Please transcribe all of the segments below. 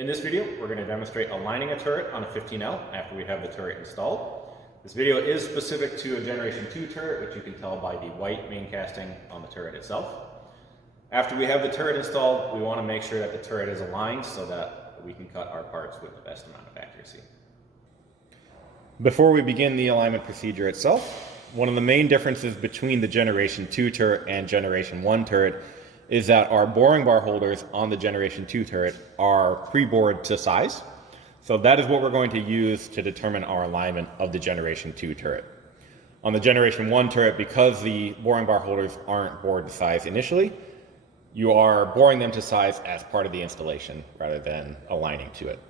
In this video, we're going to demonstrate aligning a turret on a 15L after we have the turret installed. This video is specific to a Generation 2 turret, which you can tell by the white main casting on the turret itself. After we have the turret installed, we want to make sure that the turret is aligned so that we can cut our parts with the best amount of accuracy. Before we begin the alignment procedure itself, one of the main differences between the Generation 2 turret and Generation 1 turret is that our boring bar holders on the Generation 2 turret are pre-bored to size. So that is what we're going to use to determine our alignment of the Generation 2 turret. On the Generation 1 turret, because the boring bar holders aren't bored to size initially, you are boring them to size as part of the installation rather than aligning to it.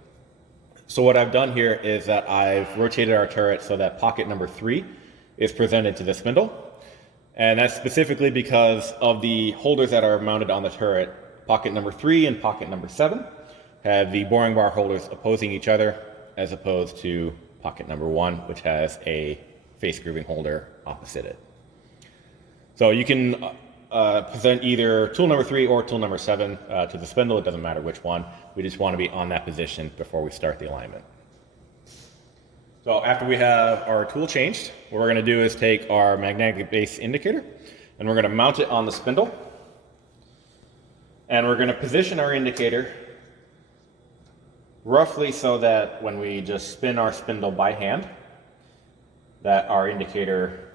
So what I've done here is that I've rotated our turret so that pocket number 3 is presented to the spindle. And that's specifically because of the holders that are mounted on the turret. Pocket number 3 and pocket number 7 have the boring bar holders opposing each other, as opposed to pocket number 1, which has a face grooving holder opposite it. So you can present either tool number 3 or tool number 7 to the spindle. It doesn't matter which one. We just want to be on that position before we start the alignment. So after we have our tool changed, what we're going to do is take our magnetic base indicator and we're going to mount it on the spindle. And we're going to position our indicator roughly so that when we just spin our spindle by hand, that our indicator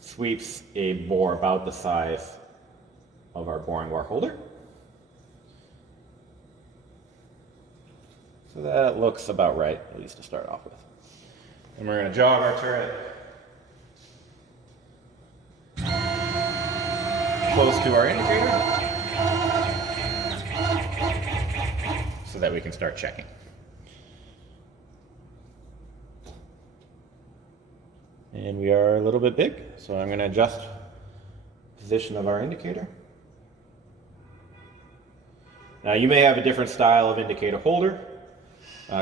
sweeps a bore about the size of our boring bar holder. So that looks about right, at least to start off with. And we're going to jog our turret close to our indicator so that we can start checking. And we are a little bit big, so I'm going to adjust the position of our indicator. Now you may have a different style of indicator holder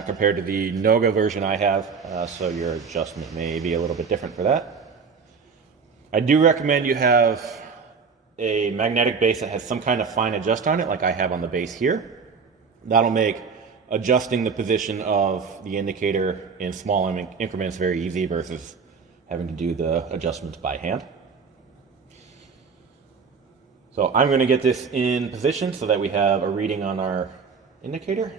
compared to the Noga version I have, so your adjustment may be a little bit different for that. I do recommend you have a magnetic base that has some kind of fine adjust on it, like I have on the base here. That'll make adjusting the position of the indicator in small increments very easy versus having to do the adjustments by hand. So I'm going to get this in position so that we have a reading on our indicator.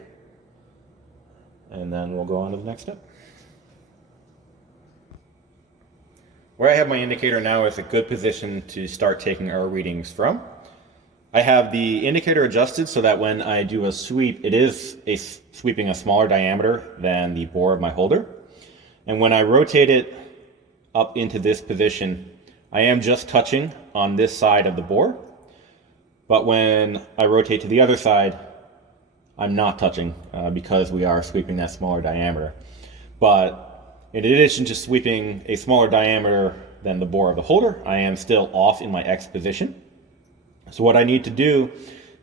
And then we'll go on to the next step. Where I have my indicator now is a good position to start taking our readings from. I have the indicator adjusted so that when I do a sweep, it is sweeping a smaller diameter than the bore of my holder. And when I rotate it up into this position, I am just touching on this side of the bore. But when I rotate to the other side, I'm not touching because we are sweeping that smaller diameter. But in addition to sweeping a smaller diameter than the bore of the holder, I am still off in my X position. So what I need to do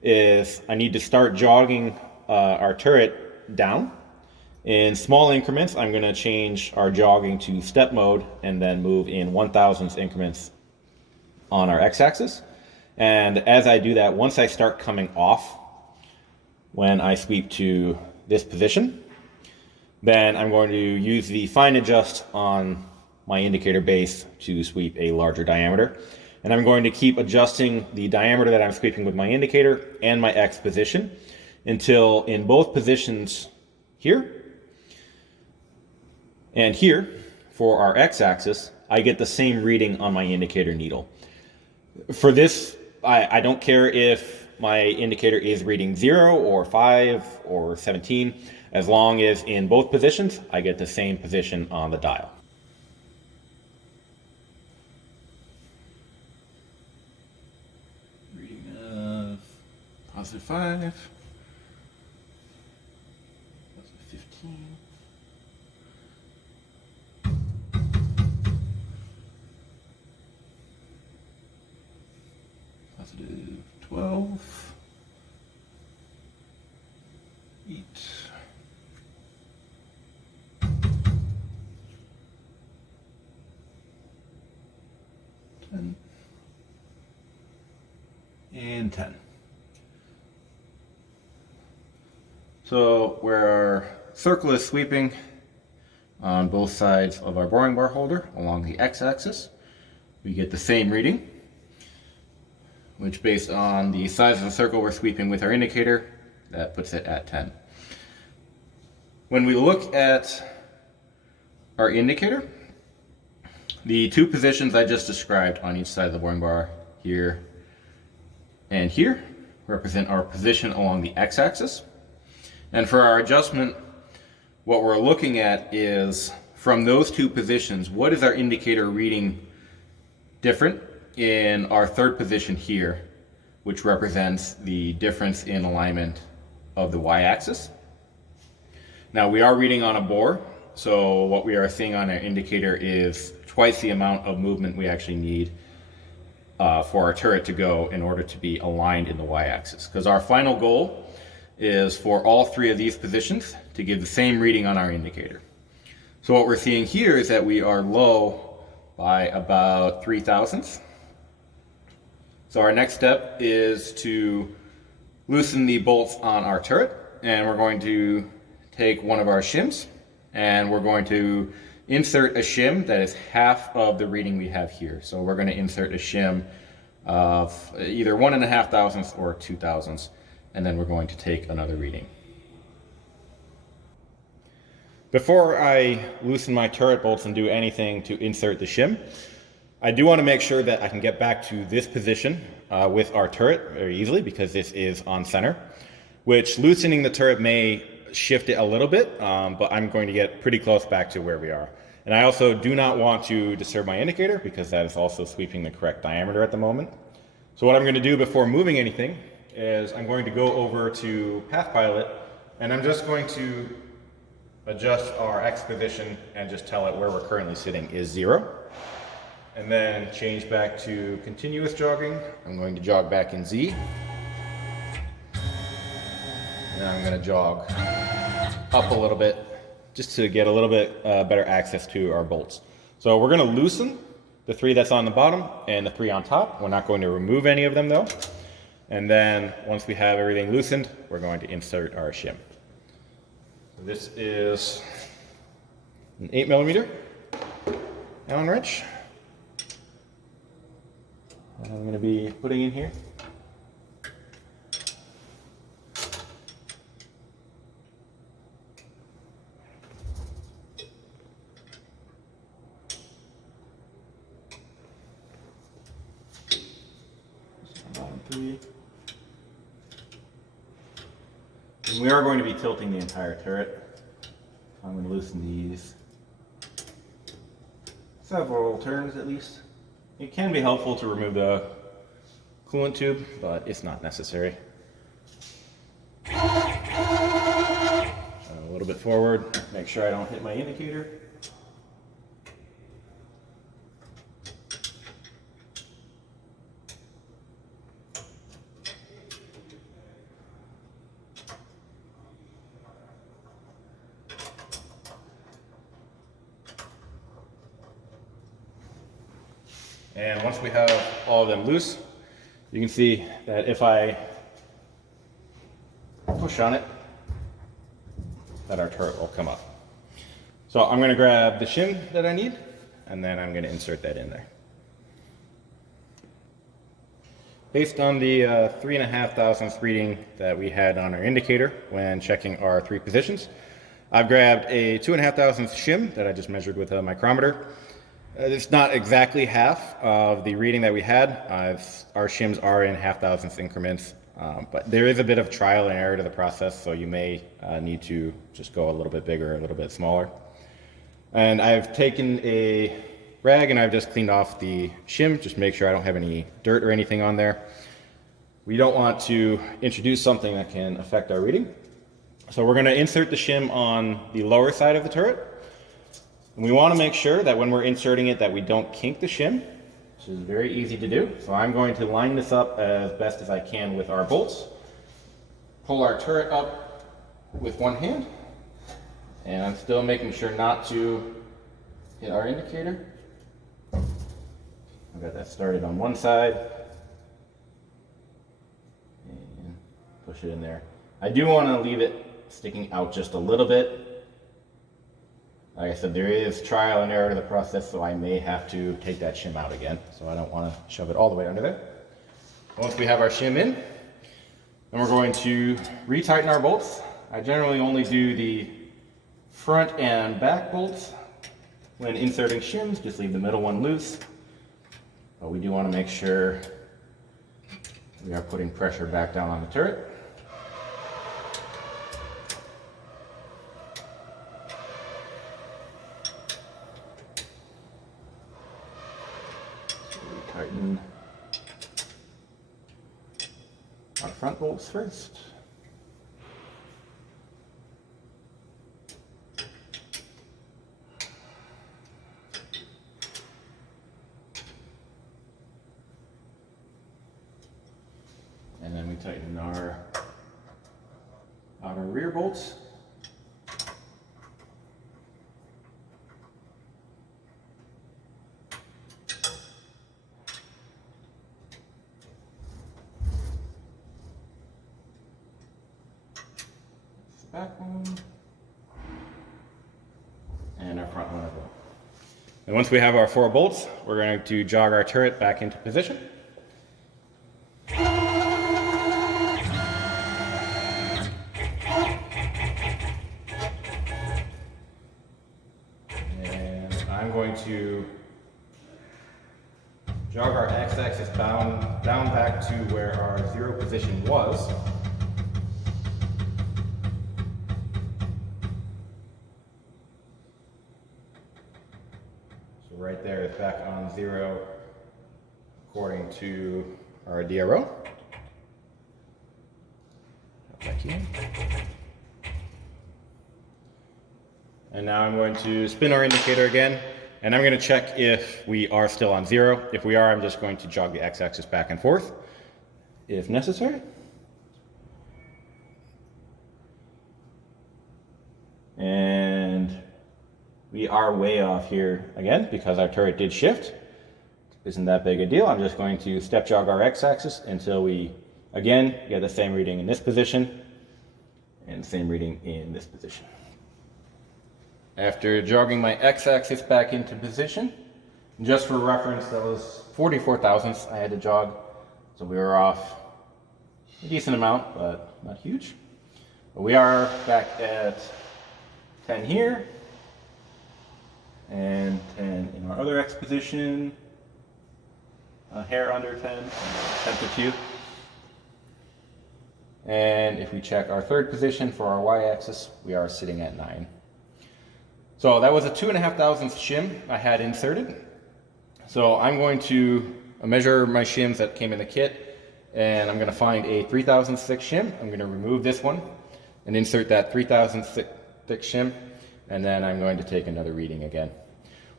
is I need to start jogging our turret down. In small increments, I'm going to change our jogging to step mode and then move in 1/1000th increments on our X-axis. And as I do that, once I start coming off, when I sweep to this position, then I'm going to use the fine adjust on my indicator base to sweep a larger diameter. And I'm going to keep adjusting the diameter that I'm sweeping with my indicator and my X position until in both positions here and here for our X-axis, I get the same reading on my indicator needle. For this, I don't care if my indicator is reading 0 or 5 or 17, as long as in both positions, I get the same position on the dial. Reading of +5, +15, +12, 8, 10, and 10. So where our circle is sweeping on both sides of our boring bar holder along the x-axis, we get the same reading, which based on the size of the circle we're sweeping with our indicator, that puts it at 10. When we look at our indicator, the two positions I just described on each side of the boring bar, here and here, represent our position along the x-axis. And for our adjustment, what we're looking at is from those two positions, what is our indicator reading different in our third position here, which represents the difference in alignment of the y-axis. Now we are reading on a bore, so what we are seeing on our indicator is twice the amount of movement we actually need for our turret to go in order to be aligned in the y-axis. Because our final goal is for all three of these positions to give the same reading on our indicator. So what we're seeing here is that we are low by about 3 thousandths. So our next step is to loosen the bolts on our turret, and we're going to take one of our shims and we're going to insert a shim that is half of the reading we have here. So we're going to insert a shim of either 1.5 thousandths or 2 thousandths, and then we're going to take another reading. Before I loosen my turret bolts and do anything to insert the shim, I do want to make sure that I can get back to this position with our turret very easily, because this is on center, which loosening the turret may shift it a little bit, but I'm going to get pretty close back to where we are. And I also do not want to disturb my indicator, because that is also sweeping the correct diameter at the moment. So what I'm going to do before moving anything is I'm going to go over to Path Pilot, and I'm just going to adjust our X position and just tell it where we're currently sitting is 0. And then change back to continuous jogging. I'm going to jog back in Z. And I'm going to jog up a little bit just to get a little bit better access to our bolts. So we're going to loosen the 3 that's on the bottom and the 3 on top. We're not going to remove any of them though. And then once we have everything loosened, we're going to insert our shim. So this is an 8mm Allen wrench. I'm going to be putting in here. And we are going to be tilting the entire turret. I'm going to loosen these several turns at least. It can be helpful to remove the coolant tube, but it's not necessary. A little bit forward, make sure I don't hit my indicator. And once we have all of them loose, you can see that if I push on it, that our turret will come up. So I'm going to grab the shim that I need, and then I'm going to insert that in there. Based on the 3.5 thousandths reading that we had on our indicator when checking our 3 positions, I've grabbed a 2.5 thousandths shim that I just measured with a micrometer. It's not exactly half of the reading that we had. Our shims are in 0.5 thousandths increments, but there is a bit of trial and error to the process, so you may need to just go a little bit bigger, a little bit smaller. And I've taken a rag and I've just cleaned off the shim, just make sure I don't have any dirt or anything on there. We don't want to introduce something that can affect our reading. So we're going to insert the shim on the lower side of the turret. And we want to make sure that when we're inserting it that we don't kink the shim, which is very easy to do. So I'm going to line this up as best as I can with our bolts. Pull our turret up with one hand. And I'm still making sure not to hit our indicator. I've got that started on one side. And push it in there. I do want to leave it sticking out just a little bit. Like I said, there is trial and error to the process, so I may have to take that shim out again. So I don't want to shove it all the way under there. Once we have our shim in, then we're going to retighten our bolts. I generally only do the front and back bolts when inserting shims, just leave the middle one loose. But we do want to make sure we are putting pressure back down on the turret. So we tighten our front bolts first. And then we tighten our outer rear bolts. The back one. And our front one as well. And once we have our 4 bolts, we're going to jog our turret back into position. I'm going to jog our x-axis down back to where our 0 position was. So right there is back on 0 according to our DRO. Back here. And now I'm going to spin our indicator again, and I'm going to check if we are still on 0. If we are, I'm just going to jog the x-axis back and forth if necessary. And we are way off here again because our turret did shift. Isn't that big a deal? I'm just going to step jog our x-axis until we, again, get the same reading in this position and the same reading in this position. After jogging my x-axis back into position, just for reference, that was 44 thousandths I had to jog, so we were off a decent amount, but not huge. But we are back at 10 here, and 10 in our other X position, a hair under 10, 10th of 2. And if we check our 3rd position for our y-axis, we are sitting at 9. So that was a 2.5 thousandths shim I had inserted. So I'm going to measure my shims that came in the kit, and I'm going to find a 3 thousandths thick shim. I'm going to remove this one and insert that 3 thousandths thick shim, and then I'm going to take another reading again.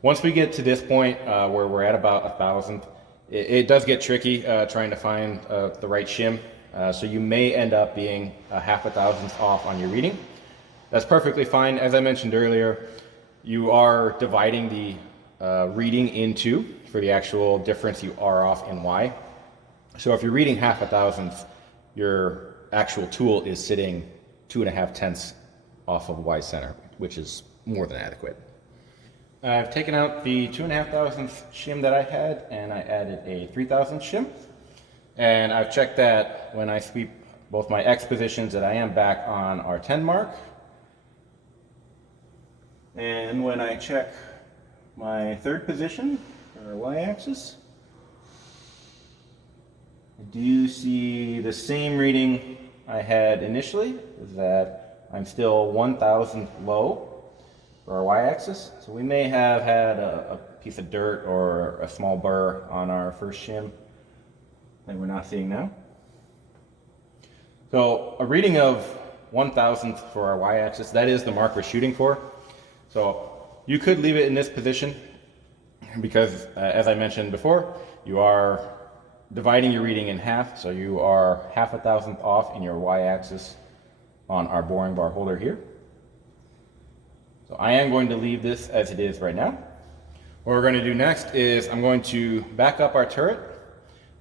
Once we get to this point where we're at about 1,000th, it does get tricky trying to find the right shim. So you may end up being a 0.5 thousandths off on your reading. That's perfectly fine. As I mentioned earlier, you are dividing the reading into for the actual difference you are off in Y. So if you're reading 0.5 thousandths, your actual tool is sitting 2.5 tenths off of Y center, which is more than adequate. I've taken out the 2.5 thousandths shim that I had, and I added a 3 thousandths shim. And I've checked that when I sweep both my X positions that I am back on our 10 mark. And when I check my 3rd position, or y-axis, I do see the same reading I had initially, is that I'm still 1,000th low for our y-axis. So we may have had a piece of dirt or a small burr on our first shim that we're not seeing now. So a reading of 1,000th for our y-axis, that is the mark we're shooting for. So you could leave it in this position because, as I mentioned before, you are dividing your reading in half, so you are 0.5 thousandth off in your y-axis on our boring bar holder here. So I am going to leave this as it is right now. What we're going to do next is I'm going to back up our turret,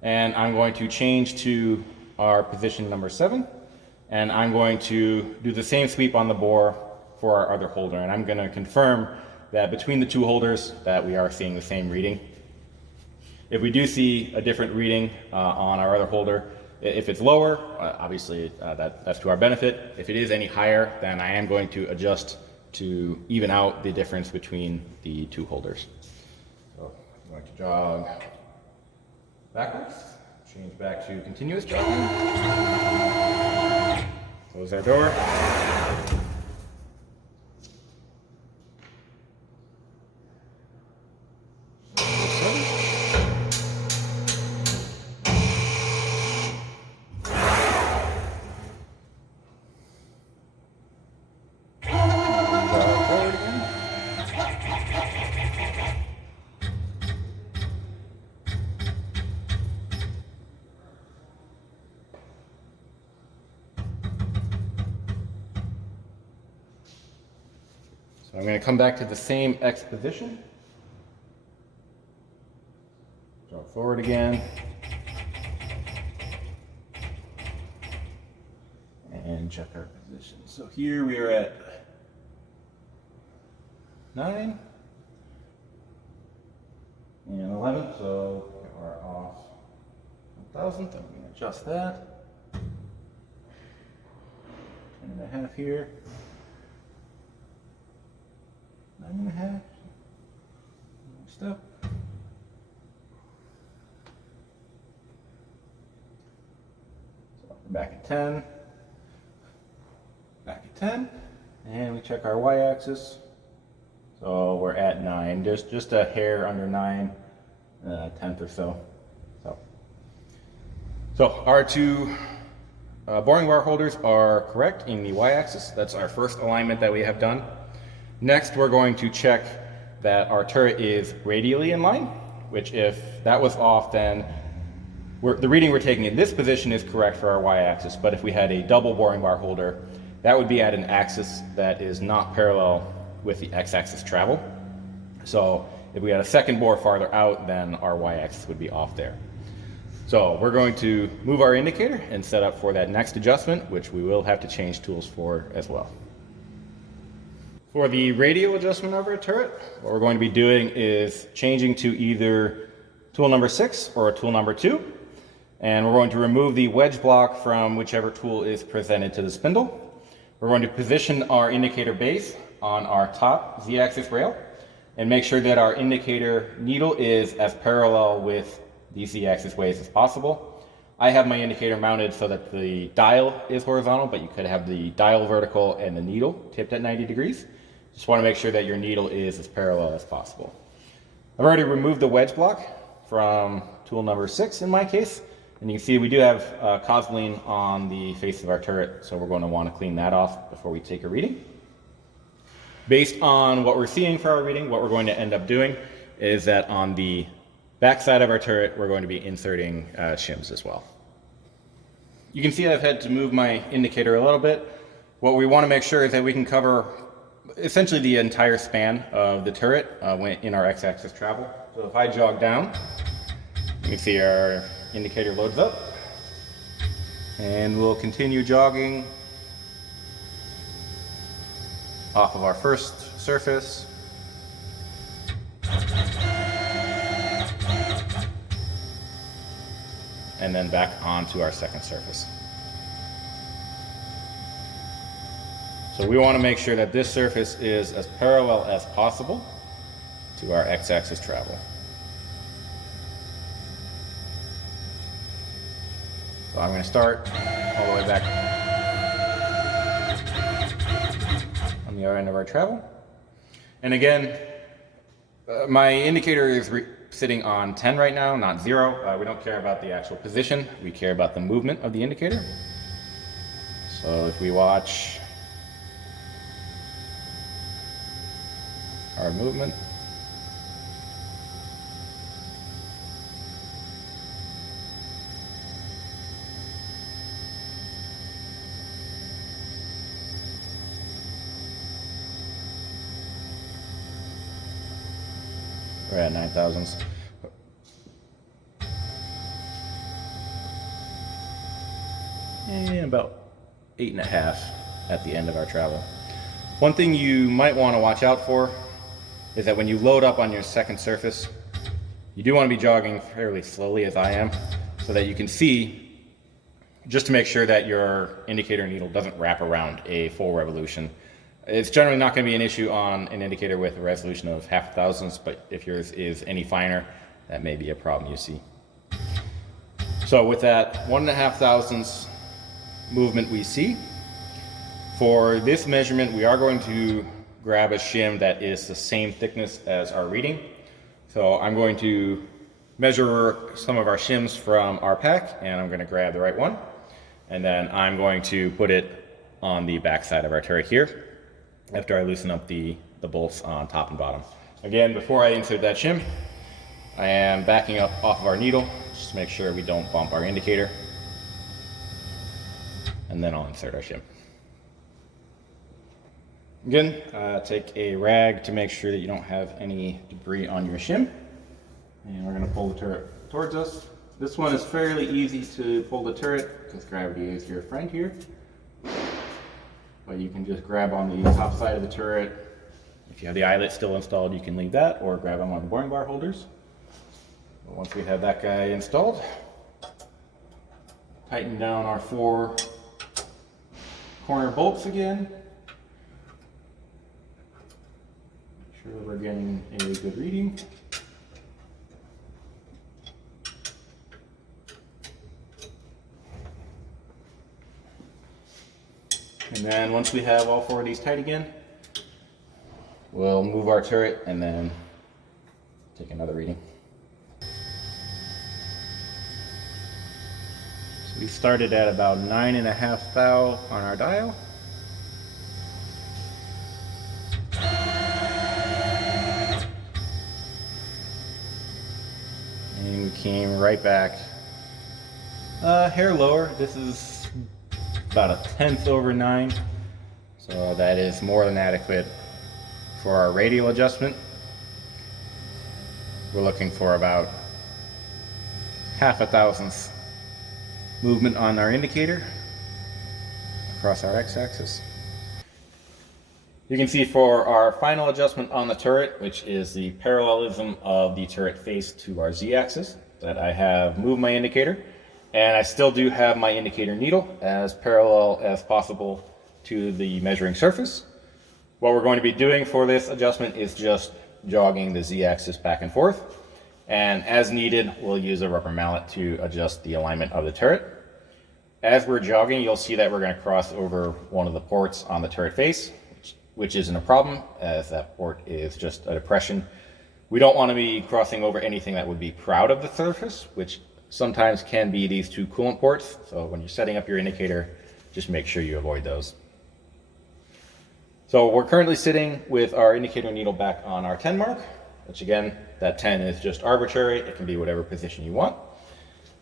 and I'm going to change to our position number 7. and I'm going to do the same sweep on the bore for our other holder, and I'm going to confirm that between the two holders that we are seeing the same reading. If we do see a different reading on our other holder, if it's lower, obviously that's to our benefit. If it is any higher, then I am going to adjust to even out the difference between the two holders. So I'm going to jog backwards, change back to continuous jogging, close our door. So I'm going to come back to the same X position. Jog forward again. And check our position. So here we are at 9 and 11, so we are off 1,000. I'm going to adjust that. 10.5 here. 9.5. Step. So we're back at 10. Back at 10. And we check our y-axis. So we're at 9. Just a hair under 9, 10th or so. So our two boring bar holders are correct in the y-axis. That's our first alignment that we have done. Next, we're going to check that our turret is radially in line, which if that was off, then the reading we're taking in this position is correct for our y-axis. But if we had a double boring bar holder, that would be at an axis that is not parallel with the x-axis travel. So if we had a second bore farther out, then our y-axis would be off there. So we're going to move our indicator and set up for that next adjustment, which we will have to change tools for as well. For the radial adjustment of our turret, what we're going to be doing is changing to either tool number 6 or tool number 2. And we're going to remove the wedge block from whichever tool is presented to the spindle. We're going to position our indicator base on our top Z-axis rail and make sure that our indicator needle is as parallel with the Z-axis ways as possible. I have my indicator mounted so that the dial is horizontal, but you could have the dial vertical and the needle tipped at 90 degrees. Just want to make sure that your needle is as parallel as possible. I've already removed the wedge block from tool number 6 in my case, and you can see we do have Cosmoline on the face of our turret, so we're going to want to clean that off before we take a reading. Based on what we're seeing for our reading, what we're going to end up doing is that on the back side of our turret, we're going to be inserting shims as well. You can see I've had to move my indicator a little bit. What we want to make sure is that we can cover essentially the entire span of the turret in our x-axis travel. So if I jog down, you can see our indicator loads up, and we'll continue jogging off of our first surface. And then back onto our second surface. So we want to make sure that this surface is as parallel as possible to our x-axis travel. So I'm going to start all the way back on the other end of our travel. And again, my indicator is sitting on 10 right now, not 0. We don't care about the actual position. We care about the movement of the indicator. So if we watch our movement, we're at 9 thousandths. And about 8.5 at the end of our travel. One thing you might want to watch out for is that when you load up on your second surface, you do want to be jogging fairly slowly, as I am, so that you can see, just to make sure that your indicator needle doesn't wrap around a full revolution. It's generally not going to be an issue on an indicator with a resolution of 0.5 thousandths, but if yours is any finer, that may be a problem you see. So with that 1.5 thousandths movement we see, for this measurement we are going to grab a shim that is the same thickness as our reading. So I'm going to measure some of our shims from our pack, and I'm going to grab the right one, and then I'm going to put it on the back side of our turret here after I loosen up the bolts on top and bottom. Again, before I insert that shim, I am backing up off of our needle just to make sure we don't bump our indicator, and then I'll insert our shim. Again, take a rag to make sure that you don't have any debris on your shim, and we're going to pull the turret towards us. This one is fairly easy to pull the turret because gravity is your friend here. But you can just grab on the top side of the turret. If you have the eyelet still installed, you can leave that, or grab them on the boring bar holders. But once we have that guy installed, tighten down our 4 corner bolts again. Make sure we're getting a good reading. And then once we have all 4 of these tight again, we'll move our turret and then take another reading. So we started at about 9.5 thou on our dial. And we came right back a hair lower. This is about 1/10 over 9, so that is more than adequate for our radial adjustment. We're looking for about 0.5 thousandths movement on our indicator across our x-axis. You can see for our final adjustment on the turret, which is the parallelism of the turret face to our z-axis, that I have moved my indicator. And I still do have my indicator needle as parallel as possible to the measuring surface. What we're going to be doing for this adjustment is just jogging the z-axis back and forth. And as needed, we'll use a rubber mallet to adjust the alignment of the turret. As we're jogging, you'll see that we're going to cross over one of the ports on the turret face, which isn't a problem, as that port is just a depression. We don't want to be crossing over anything that would be proud of the surface, which sometimes can be these 2 coolant ports. So when you're setting up your indicator, just make sure you avoid those. So we're currently sitting with our indicator needle back on our 10 mark, which again, that 10 is just arbitrary. It can be whatever position you want.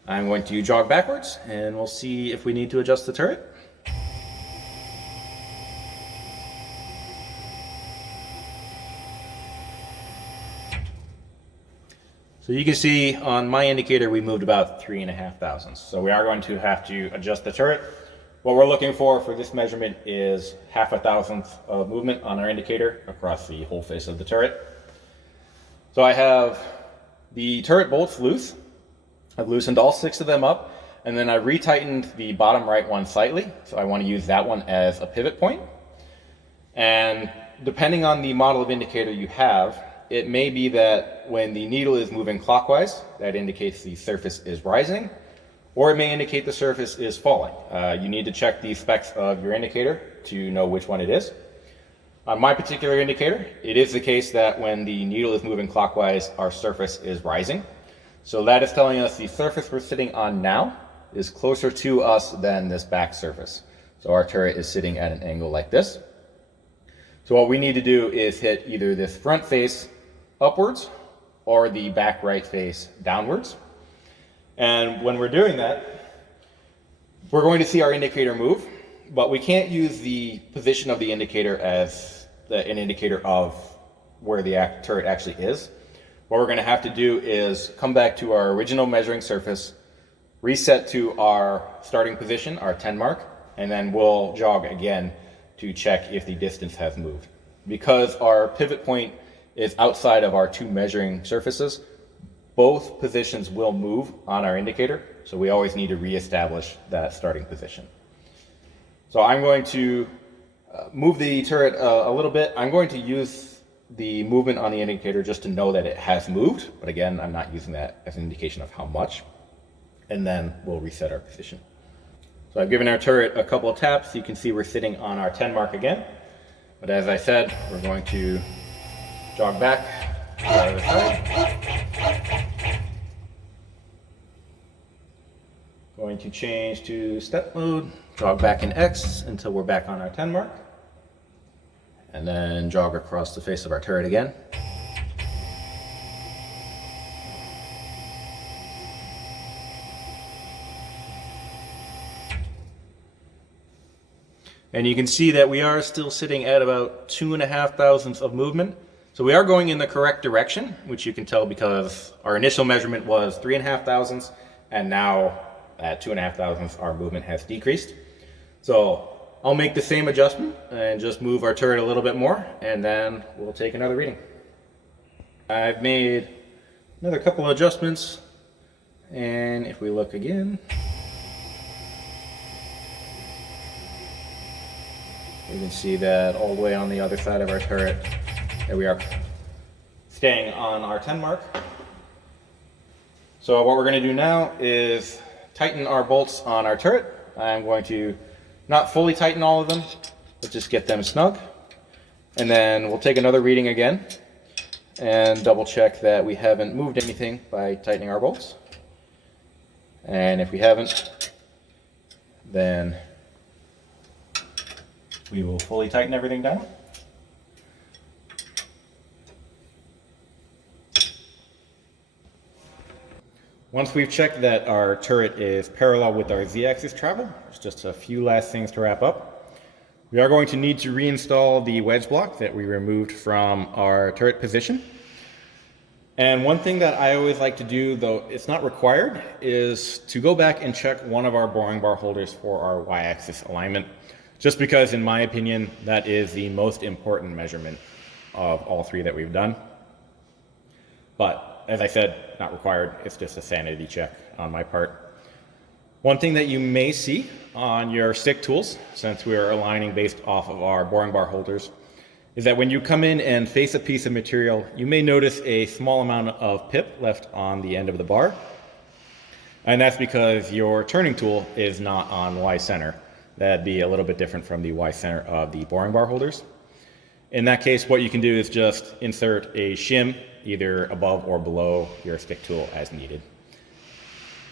I'm going to jog backwards and we'll see if we need to adjust the turret. So you can see on my indicator we moved about 3.5 thousandths. So we are going to have to adjust the turret. What we're looking for this measurement is 0.5 thousandth of movement on our indicator across the whole face of the turret. So I have the turret bolts loose. I've loosened all 6 of them up, and then I retightened the bottom right one slightly. So I want to use that one as a pivot point. And depending on the model of indicator you have, it may be that when the needle is moving clockwise, that indicates the surface is rising, or it may indicate the surface is falling. You need to check the specs of your indicator to know which one it is. On my particular indicator, it is the case that when the needle is moving clockwise, our surface is rising. So that is telling us the surface we're sitting on now is closer to us than this back surface. So our turret is sitting at an angle like this. So what we need to do is hit either this front face upwards or the back right face downwards. And when we're doing that, we're going to see our indicator move, but we can't use the position of the indicator as an indicator of where the turret actually is. What we're going to have to do is come back to our original measuring surface, reset to our starting position, our 10 mark, and then we'll jog again to check if the distance has moved. Because our pivot point is outside of our two measuring surfaces, both positions will move on our indicator, so we always need to reestablish that starting position. So I'm going to move the turret a little bit. I'm going to use the movement on the indicator just to know that it has moved, but again, I'm not using that as an indication of how much. And then we'll reset our position. So I've given our turret a couple of taps. You can see we're sitting on our 10 mark again. But as I said, we're going to jog back to the other side. Going to change to step mode, jog back in X until we're back on our 10 mark. And then jog across the face of our turret again. And you can see that we are still sitting at about 2.5 thousandths of movement. So we are going in the correct direction, which you can tell because our initial measurement was 3.5 thousandths, and now at 2.5 thousandths, our movement has decreased. So I'll make the same adjustment and just move our turret a little bit more, and then we'll take another reading. I've made another couple of adjustments, and if we look again, you can see that all the way on the other side of our turret, that we are staying on our 10 mark. So what we're going to do now is tighten our bolts on our turret. I'm going to not fully tighten all of them, but just get them snug. And then we'll take another reading again and double check that we haven't moved anything by tightening our bolts. And if we haven't, then we will fully tighten everything down. Once we've checked that our turret is parallel with our Z-axis travel, there's just a few last things to wrap up. We are going to need to reinstall the wedge block that we removed from our turret position. And one thing that I always like to do, though it's not required, is to go back and check one of our boring bar holders for our Y-axis alignment. Just because, in my opinion, that is the most important measurement of all three that we've done. But, as I said, not required. It's just a sanity check on my part. One thing that you may see on your stick tools, since we are aligning based off of our boring bar holders, is that when you come in and face a piece of material, you may notice a small amount of pip left on the end of the bar. And that's because your turning tool is not on Y center. That'd be a little bit different from the Y center of the boring bar holders. In that case, what you can do is just insert a shim either above or below your stick tool as needed.